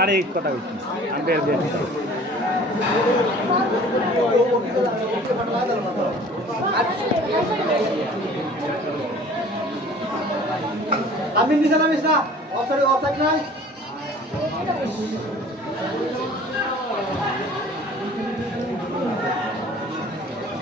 আরে কথা বলছি আম্পের দিয়ে আমি নিচে নামিস না অফসাইড অফসাইড নাই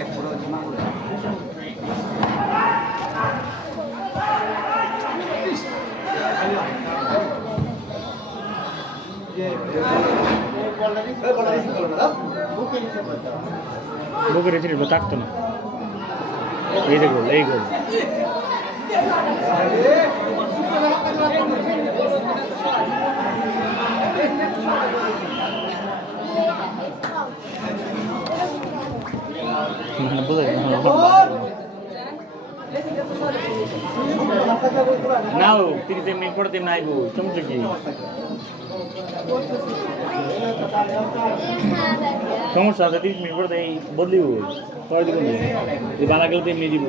এক পুরো জমা করে বুকে রেখে দিল থাকতো না এই দেখো এই গোল নাও 30 মিনিট পরে তুমি নাইবো তুমি কি সমস্যা আছে 30 মিনিট পরে এই বদলিব পরে দিব এই বানা গেলে তো এমনি দিব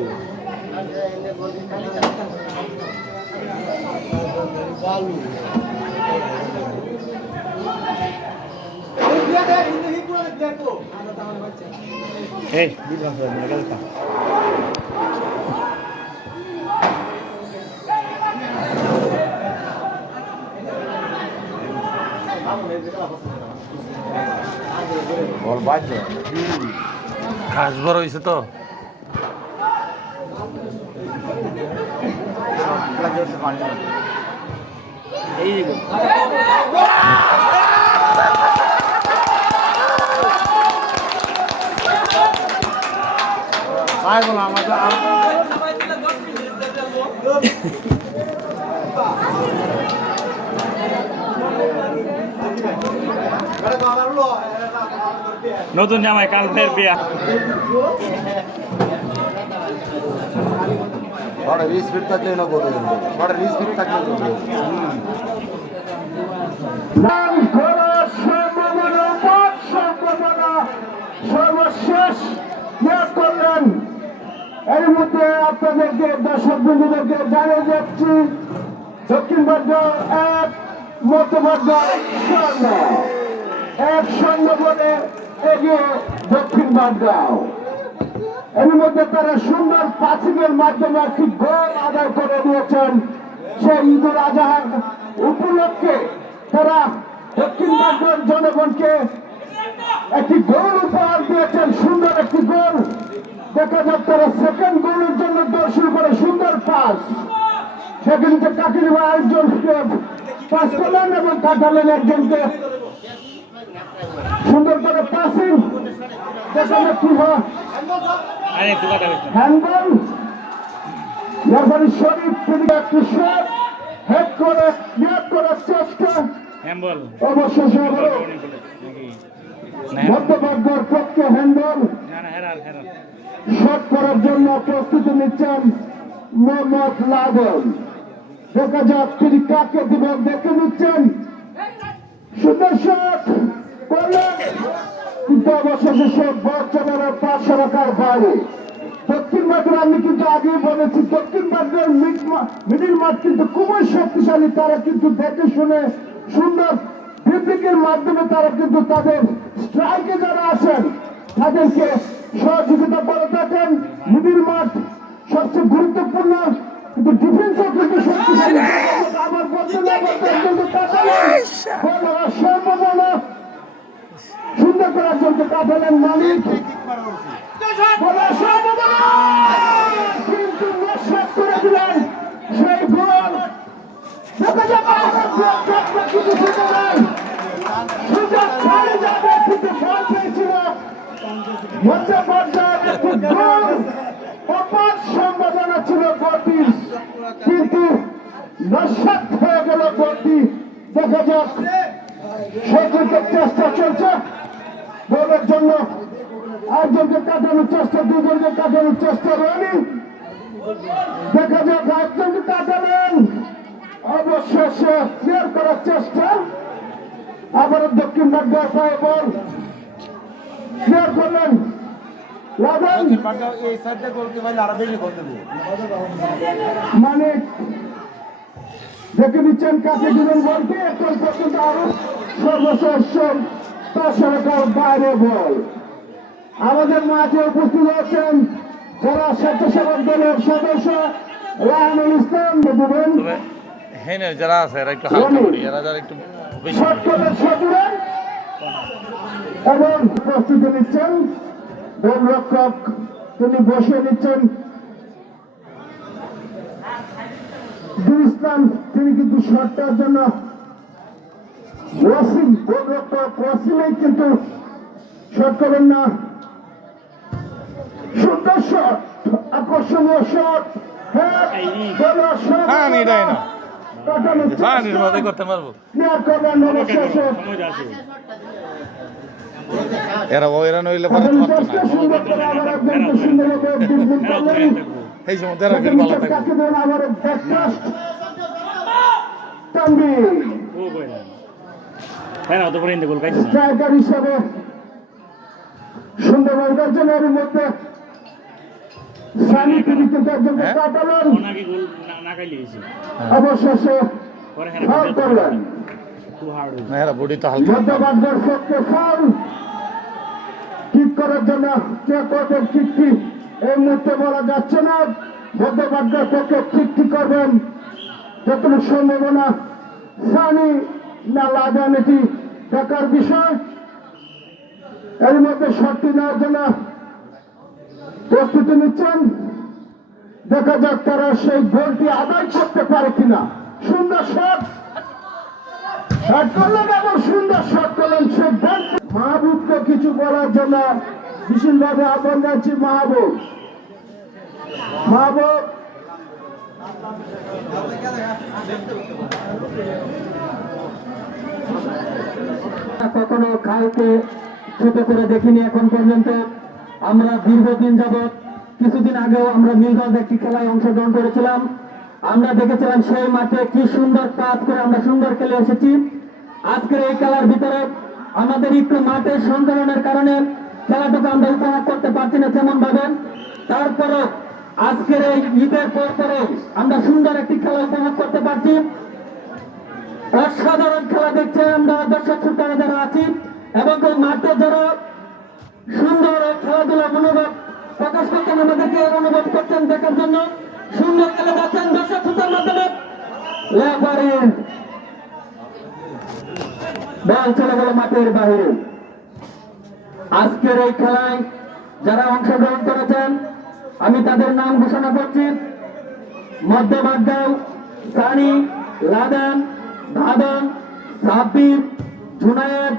এই বিল ভাঙা না গেল বল বাজে খাস বড় হইছে তো এই দেখো আয় বল আমাদের নতুন জামাই কাল ফের বিয়া বড় 20 ফিট থাকলে না বলতে বড় 20 ফিট থাকলে বলতে নাম করা সম্ভাবনা সর্বশেষ করলেন এর মধ্যে আপনাদেরকে দর্শক বন্ধুদেরকে জানিয়ে যাচ্ছি দক্ষিণ বাড্ডা 1 মধ্যবাড্ডা 1 শূন্য বলে এগিয়ে দক্ষিণ বাড্ডাও এর মধ্যে তারা সুন্দর পাসিংয়ের মাধ্যমে একটি গোল আদায় করে নিয়েছেন সেই ঈদুল আজহার উপলক্ষে তারা দক্ষিণ বাড্ডার জনগণকে একটি গোল উপহার দিয়েছেন সুন্দর একটি গোল দেখা যাক তারা সেকেন্ড গোলের জন্য দৌড় শুরু করে সুন্দর পাস সেখানে যে কাকিরিবা একজনকে পাস করলেন এবং কাটালেন একজনকে সুন্দর করে পাসিং দেখা যাক কি হয় হ্যান্ডবল রেফারি শরীফ তিনি একটি শট হেড করে নিয়োগ করার চেষ্টা অবশেষে মধ্যভাগ্যের পক্ষে হ্যান্ডবল শট করার জন্য প্রস্তুতি নিচ্ছেন মোহাম্মদ লাদন দেখা যাক তিনি কাকে দিবেন দেখে নিচ্ছেন সুন্দর শট করলেন কিন্তু অবশেষে সে বর্তমানের 500 রাখার বাইরে দক্ষিণ মাঠের আমি কিন্তু আগেই বলেছি দক্ষিণ মাঠের মিডিল মাঠ কিন্তু খুবই শক্তিশালী। তারা কিন্তু দেখে শুনে সুন্দর ডিপ্লিকের মাধ্যমে তারা কিন্তু তাদের স্ট্রাইকে যারা আছেন তাদেরকে সহযোগিতা করে থাকেন। মিডিল মাঠ সবচেয়ে গুরুত্বপূর্ণ, কিন্তু ডিফেন্সও কিন্তু শক্তিশালী। আবার বলতে না বলতে কিন্তু সম্ভাবনা সুন্দর করে একজনকে কাটালেন মালিক, বলার সম্ভাবনা কিন্তু নস্বাত করে দিলেন সেই গোল। দেখা যাক কিছু ছিল নাই, সুযোগ ছাড়ে যাবে কিন্তু ফল পেয়েছিল মধ্যে পর্যায়ে একটি গোল। অপার সম্ভাবনা ছিল গোলটি, কিন্তু নস্বাত হয়ে গেল গোলটি। দেখা যাক সকলকে চেষ্টা চলছে গোলের জন্য, একজনকে কাটানোর চেষ্টা, দুজনকে কাটানোর চেষ্টা রয়নি। দেখা যাক একজনকে কাটালেন, অবশেষে ক্লিয়ার করার চেষ্টা। আবার দক্ষিণ বাগদা পায়ে বল ক্লিয়ার করলেন লাদেন, এই সাইডে গোল কি পাইলে আরো বেশি গোল দেবো। মানে দেখে দিচ্ছেন কাকে দিলেন বলকে। এখন পর্যন্ত আরো সর্বশেষ 10 এলাকার বাইরে বল। আমাদের মাঠে উপস্থিত আছেন যারা স্বেচ্ছাসেবক দলের সদস্য রাহানুল ইসলাম দেবেন, হ্যাঁ যারা আছে এরা একটু হালকা করি, এরা যারা একটু বেশি শটকলের সজুরেন এবং প্রস্তুতি নিচ্ছেন গোলরক্ষক, তিনি বসিয়ে নিচ্ছেন ইসলাম, তিনি কিন্তু শটটার জন্য ওয়াসিম, গোলরক্ষক ওয়াসিমই কিন্তু শট করবেন না। সুন্দর শট, আকর্ষণীয় শট, করতে পারবো ক্লিয়ার করবেন অবশেষে। এরা এরা নইলে চেষ্টা সুন্দর করে আবার একজনকে সুন্দরভাবে বিলকুল করলেন। এই সময় তারা ফির ভালো থাকে কাকে দেন আবার ব্যাকপাস্ট তানভীর হ্যাঁ অত পরে গোল খাইছে না স্ট্রাইকার হিসেবে সুন্দরভাবে গর্জনের মধ্যে সানি তিনি কিন্তু একজনকে কাটালেন, ওনাকে গোল না খাইলে হইছে অবশেষে পরে ফাউল করলেন। খুব হার্ড হইছে না এরা বডি তো হালকা মধ্যবাগদার পক্ষে ফাউল, কিক করার জন্য কে করবেন কিকটি এই মুহূর্তে বলা যাচ্ছে না। মধ্যবাগদার পক্ষে কিকটি করবেন যতটুকু সম্ভাবনা সানি না লাদেন, এটি দেখার বিষয়। এর মধ্যে শটটি নেওয়ার জন্য প্রস্তুতি নিচ্ছেন, দেখা যাক তারা সেই গোলটি আদায় করতে পারে কিনা। সুন্দর শট করলেন এবং সুন্দর শট করলেন সে গোল। মাহবুবকে কিছু বলার জন্য বিশেষভাবে আহ্বান জানাচ্ছি। মাহবুব, মাহবুব কখনো কাউকে ছোট করে দেখিনি এখন পর্যন্ত। আমরা দীর্ঘদিন যাবৎ, কিছুদিন আগেও আমরা নীলগঞ্জ একটি খেলায় অংশগ্রহণ করেছিলাম। আমরা দেখেছিলাম সেই মাঠে কি সুন্দর পাস করে আমরা সুন্দর খেলে এসেছি। আজকের এই খেলার ভিতরে আমাদের একটু মাঠের সংকলনের কারণে খেলাটাকে আমরা উপভোগ করতে পারছি না তেমন ভাবে। তারপরে আজকের এই ঈদের পরে আমরা সুন্দর একটি খেলা উপভোগ করতে পারছি। অসাধারণ খেলা দেখছে আমরা দর্শক শ্রোতারা যারা আছি, এবং এই মাঠে যারা সুন্দর খেলাধুলা মনোভাব প্রকাশ করছেন, আমাদেরকে অনুভব করছেন দেখার জন্য সুন্দর খেলে যাচ্ছেন দর্শক শ্রোতার মাধ্যমে। বল চলে গেল মাঠের বাহিরে। আজকের এই খেলায় যারা অংশগ্রহণ করেছেন আমি তাদের নাম ঘোষণা করছি। মধ্যবাগদাও, সানি, লাদেন, ভাদন, সাব্বির, জুনায়েদ,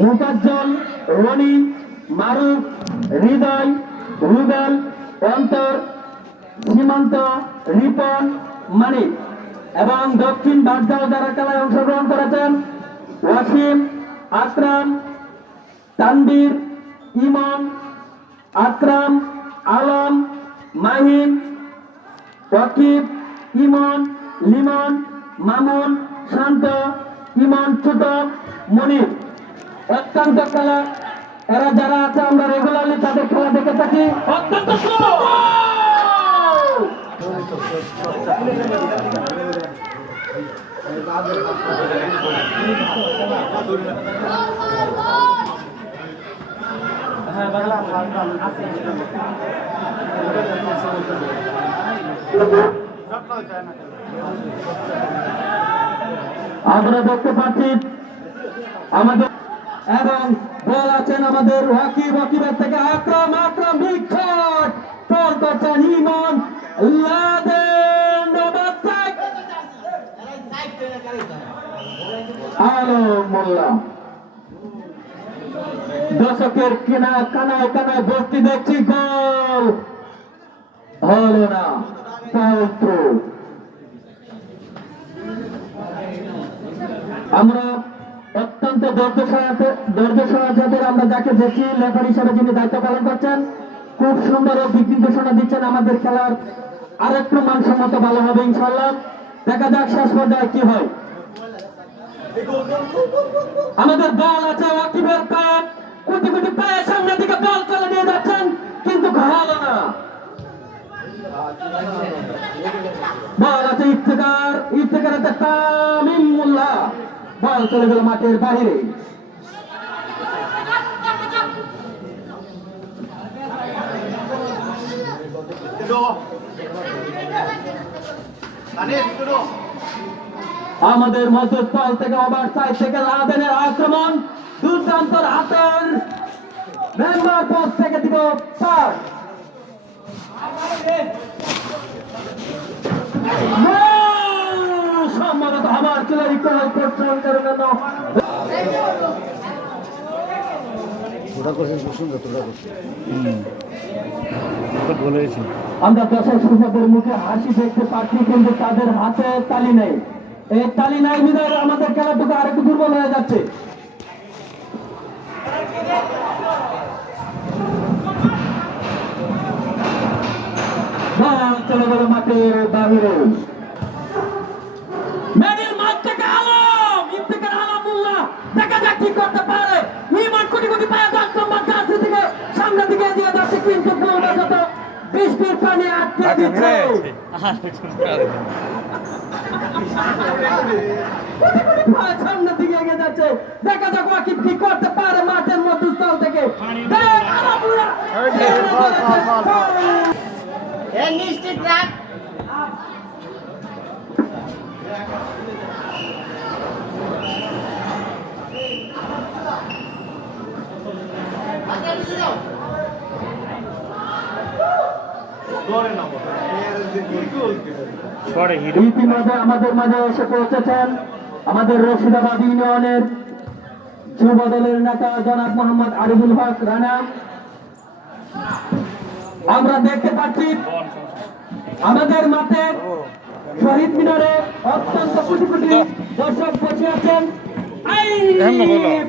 মুফাজ্জল, রনি, মারুফ, হৃদয়, রুবেল, অন্তর, সীমান্ত, রিপন, মানিক। এবং দক্ষিণ বাগদাও যারা খেলায় অংশগ্রহণ করেছেন ওয়াসিম, আকরাম, তানভীর, ইমন, আকরাম, আলম, মাহিন, রকিব, ইমন, লিমন, মামুন, শান্ত, ইমন, ছোট, মনির। অত্যন্ত খেলা এরা যারা আছে আমরা রেগুলারলি তাদের খেলা দেখে থাকি। অত্যন্ত সুন্দর আমরা দেখতে পাচ্ছি আমাদের এবং বল আছেন আমাদের ওয়াকিবের থেকে আকরাম বিগ শট বল করছেন ইমন লাদেন নবাসাক আলো মোল্লা দর্শকের কানায় ভর্তি দেখছি গোল হলো না ফাউল থ্রো। আমরা অত্যন্ত ধৈর্য সহকারে আমরা যাকে দেখি লেফারি হিসেবে যিনি দায়িত্ব পালন করছেন খুব সুন্দর ও দিক নির্দেশনা দিচ্ছেন। আমাদের খেলার আরেকটু মানসম্মত ভালো হবে ইনশাল্লাহ। দেখা যাক শেষ পর্যায়ে কি হয়। আমাদের বল আছে ওয়াকিবের পায়ে, কোটি পায়ে সামনের দিকে বল চলে নিয়ে যাচ্ছেন কিন্তু হলো না। বল আছে ইফতেকার আছে তামিম মোল্লা, বল চলে গেল মাঠের বাহিরে। আমাদের মধ্যস্থল থেকে ওভার সাইড থেকে লাদেনের আক্রমণ, দুর্দান্ত হাতের মেম্বার পোস্ট থেকে দিল পাস। সম্ভবত আবার চলে রিকল করছেন জন্য আমরা দর্শক শ্রোতাদের মুখে হাসি দেখতে পাচ্ছি কিন্তু তাদের হাতে তালি নেই। এই তালি নাই বিধায় আমাদের খেলাটুকু আরেকটু দুর্বল হয়ে যাচ্ছে। চলে গেল মাঠের বাহিরে। মেডির মাঠ থেকে আলম ইফতেখার আলমুল্লাহ দেখা যাক কি করতে পারে। ইমান কোটি পায়ে 10 নম্বর জার্সি থেকে সামনের দিকে এগিয়ে যাচ্ছে কিন্তু গোলটা যত বৃষ্টির পানি আটকে দিচ্ছে। সামনের দিকে এগিয়ে যাচ্ছে, দেখা যাক ওয়াকিব কি করতে পারে মাঠের মধ্যস্থল থেকে। নিশ্চিত রাখ ইতিমধ্যে আমাদের মাঝে এসে পৌঁছেছেন আমাদের রশিদাবাদ ইউনিয়নের যুব দলের নেতা জনাব মোহাম্মদ আরিফুল হক রানা। আমরা দেখতে পাচ্ছি আমাদের মাঠে শহীদ মিনারে অত্যন্ত কোটি দর্শক বসে আছেন।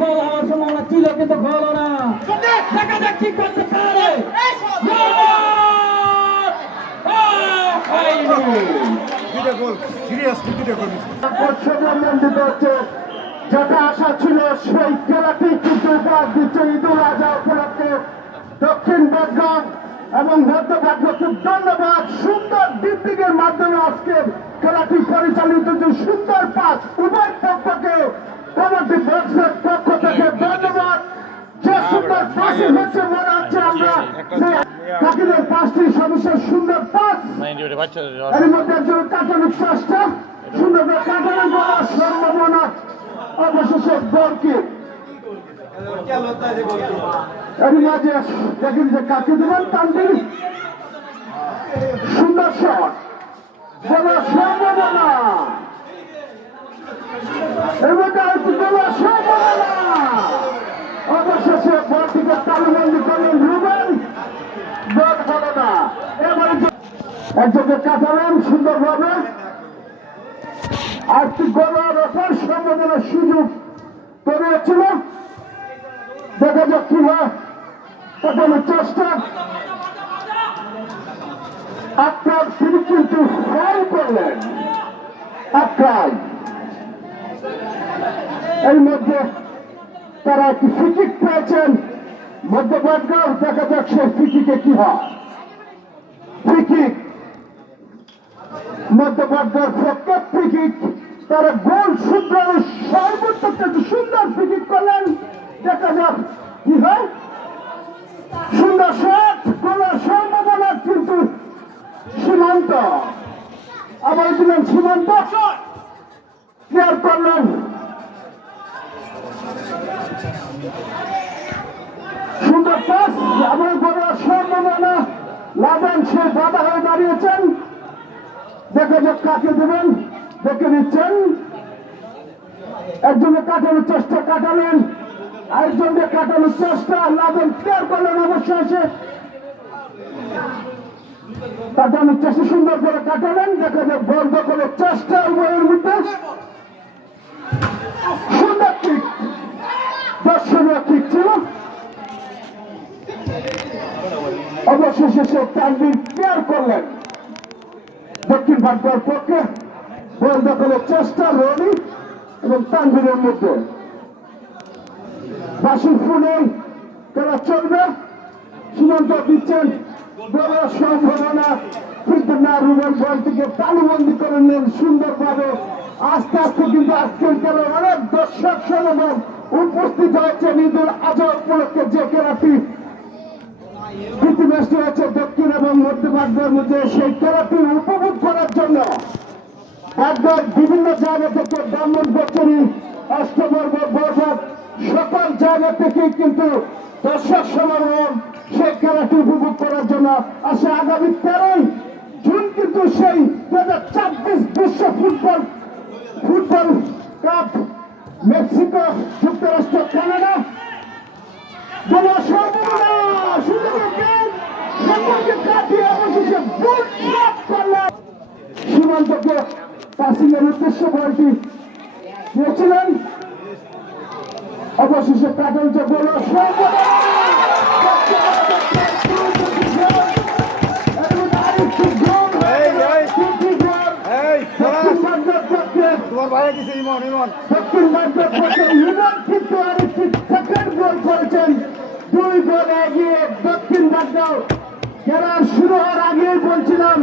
বল হওয়ার সম্ভাবনা ছিল কিন্তু হলো না। দেখা যাক কি করতে পারে। যেটা আশা ছিল সেই খেলাটি কিন্তু উপহার দিচ্ছে ঈদুল আজহা উপলক্ষে দক্ষিণ বেদগ্রাম এবং মধ্যপ্রাচ্য। খুব ধন্যবাদ, সুন্দর ডিপিংয়ের মাধ্যমে আজকে খেলাটি পরিচালিত হচ্ছে। সুন্দর পাস উভয় পক্ষকে কমিটি বক্সের পক্ষ থেকে ধন্যবাদ। যে সুন্দর পাসই হচ্ছে মনে হচ্ছে আমরা কাকিদের 5টি সমস্যার সুন্দর পাস এর মধ্যে একজন কাটানোর চেষ্টা সুন্দর করে কাটানোর বলার সম্ভাবনা অবশেষে বলকে এর মাঝে দেখেন যে কাকে দেবেন তানভীর সুন্দর শট বলার সম্ভাবনা এর মধ্যে আরেকটি বলার সম্ভাবনা অবশেষে বলটিকে তালুবন্দি করলেন রুবেন। বল হলো না, এবারে একজনকে কাটালেন সুন্দরভাবে। আরেকটি গোল রক্ষার সম্ভাবনার সুযোগ তৈরি হচ্ছিল। দেখা যাক কি হয়, কাটানোর চেষ্টা। আকরাম তিনি কিন্তু ফল করলেন। আকরাম এর মধ্যে তারা একটি ফ্রি কিক পেয়েছেন মধ্যবাটগাঁও দেখা যাক সে ফ্রিকিকে কি হয়। ফ্রিকিক মধ্যবাটগাঁওর পক্ষে ফ্রিকিক, তারা গোল শুধরানোর সর্বোচ্চ সুন্দর ফ্রিকিক করলেন, দেখা যাক কি হয়। সুন্দর শট করার সম্ভাবনা, কিন্তু সীমান্ত আবার দিলেন, সীমান্ত ক্লিয়ার করলেন। সুন্দর পাস আবার করার সম্ভাবনা, লাদান সে বাধা হয়ে দাঁড়িয়েছেন, দেখা যাক কাকে দেবেন, দেখে নিচ্ছেন। একজনে কাটানোর চেষ্টা, কাটালেন, আরেকজনকে কাটানোর চেষ্টা, লাদেন ক্লিয়ার করলেন, অবশ্যই এসে কাটানোর চেষ্টা, সুন্দর করে কাটালেন, দেখা যাক বল দখলের চেষ্টা উভয়ের মধ্যে। সুন্দর কিক, দর্শনীয় কিক ছিল, অবশেষে সে তানভীর ক্লিয়ার করলেন। দক্ষিণ বাগদার পক্ষে বল দখলের চেষ্টা রনি এবং তানভীরের মধ্যে। বাসুর ফোনে খেলা চলবে, সীমান্ত দিচ্ছেন, গোলের সম্ভাবনা, কিন্তু না, রুবেল বল থেকে তালুবন্দি করে নেন সুন্দরভাবে। আস্তে আস্তে কিন্তু আজকের খেলার অনেক দর্শক সমাগম উপস্থিত হয়েছে ঈদুল আজহা উপলক্ষে, যে খেলাটি প্রীতি ম্যাচটি হচ্ছে দক্ষিণ এবং মধ্য বাগদার মধ্যে, সেই খেলাটি উপভোগ করার জন্য বাগদার বিভিন্ন জায়গা থেকে ব্রাহ্মণবাড়িয়া, অষ্টবর্গ, বরবত সকল জায়গা থেকে কিন্তু দর্শক সমাগম সেই খেলাটি উপভোগ করার জন্য আসে। আগামী 13ই জুন কিন্তু সেই 2024 বিশ্ব ফুটবল কাপ মেক্সিকো, যুক্তরাষ্ট্র, কানাডা সীমান্তকে পাসিং এর উদ্দেশ্য বলটি দিয়েছিলেন, অবশেষে কাটলছে গোল। তোমার ভাই কিছু ইমন ইমন দক্ষিণ বাগদার পক্ষে ইমন কিন্তু আরেকটি সেকেন্ড গোল করেছেন, 2 গোল এগিয়ে দক্ষিণ বাগদাও। খেলা শুরু হওয়ার আগেই বলছিলাম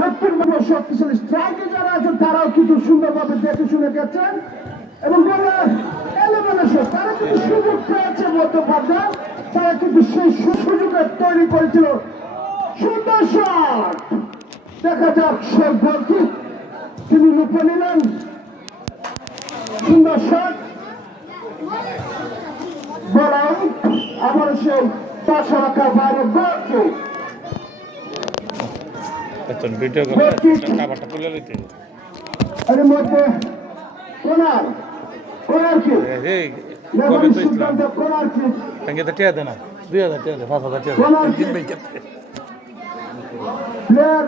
দক্ষিণ বাগদাও শক্তিশালী স্ট্রাইকে যারা আছেন তারাও কিন্তু সুন্দরভাবে দেখে শুনে গেছেন এবং এলিমিনেশন তারা কিন্তু সুযোগ পেয়েছে মধ্য বাগদাও, তারা কিন্তু সেই সুযোগে তৈরি করেছিল। সুন্দর শট, দেখা যাক সেই গোলটি তিনি লুপে নিলেন। সুন্দর শট, বল আউট, আবার সেই 5 রাখার বাইরে গোলটি। ভিডিও করে কাবারটা তুলে লইতে এর মধ্যে কোনার কি এই লেভারি সিদ্ধান্ত, কোনার কি সঙ্গে তো টিয়া দেনা 2000 টিয়া দে 5000 টিয়া কোনার কি প্লেয়ার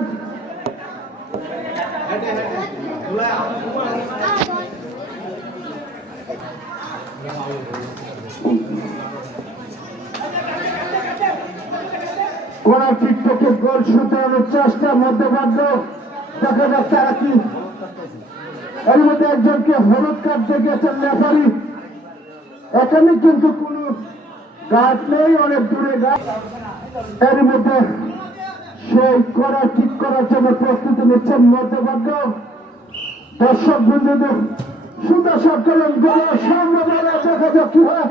কোনার কিক থেকে গোল শুটানোর চেষ্টা মধ্যবাদ্য, দেখা যাক তারা কি। এর মধ্যে একজনকে হলুদ কার্ড দেখেছেন রেফারি, এখানে কিন্তু কোনো গার্ড নেই, অনেক দূরে গার্ড। এর মধ্যে সেই করার ঠিক করার জন্য প্রস্তুতি নিচ্ছেন মধ্যবাদ্য। দর্শক বন্ধুদের সুন্দর সব করলেন, গোলের সম্ভাবনা দেখা যাক কি হয়।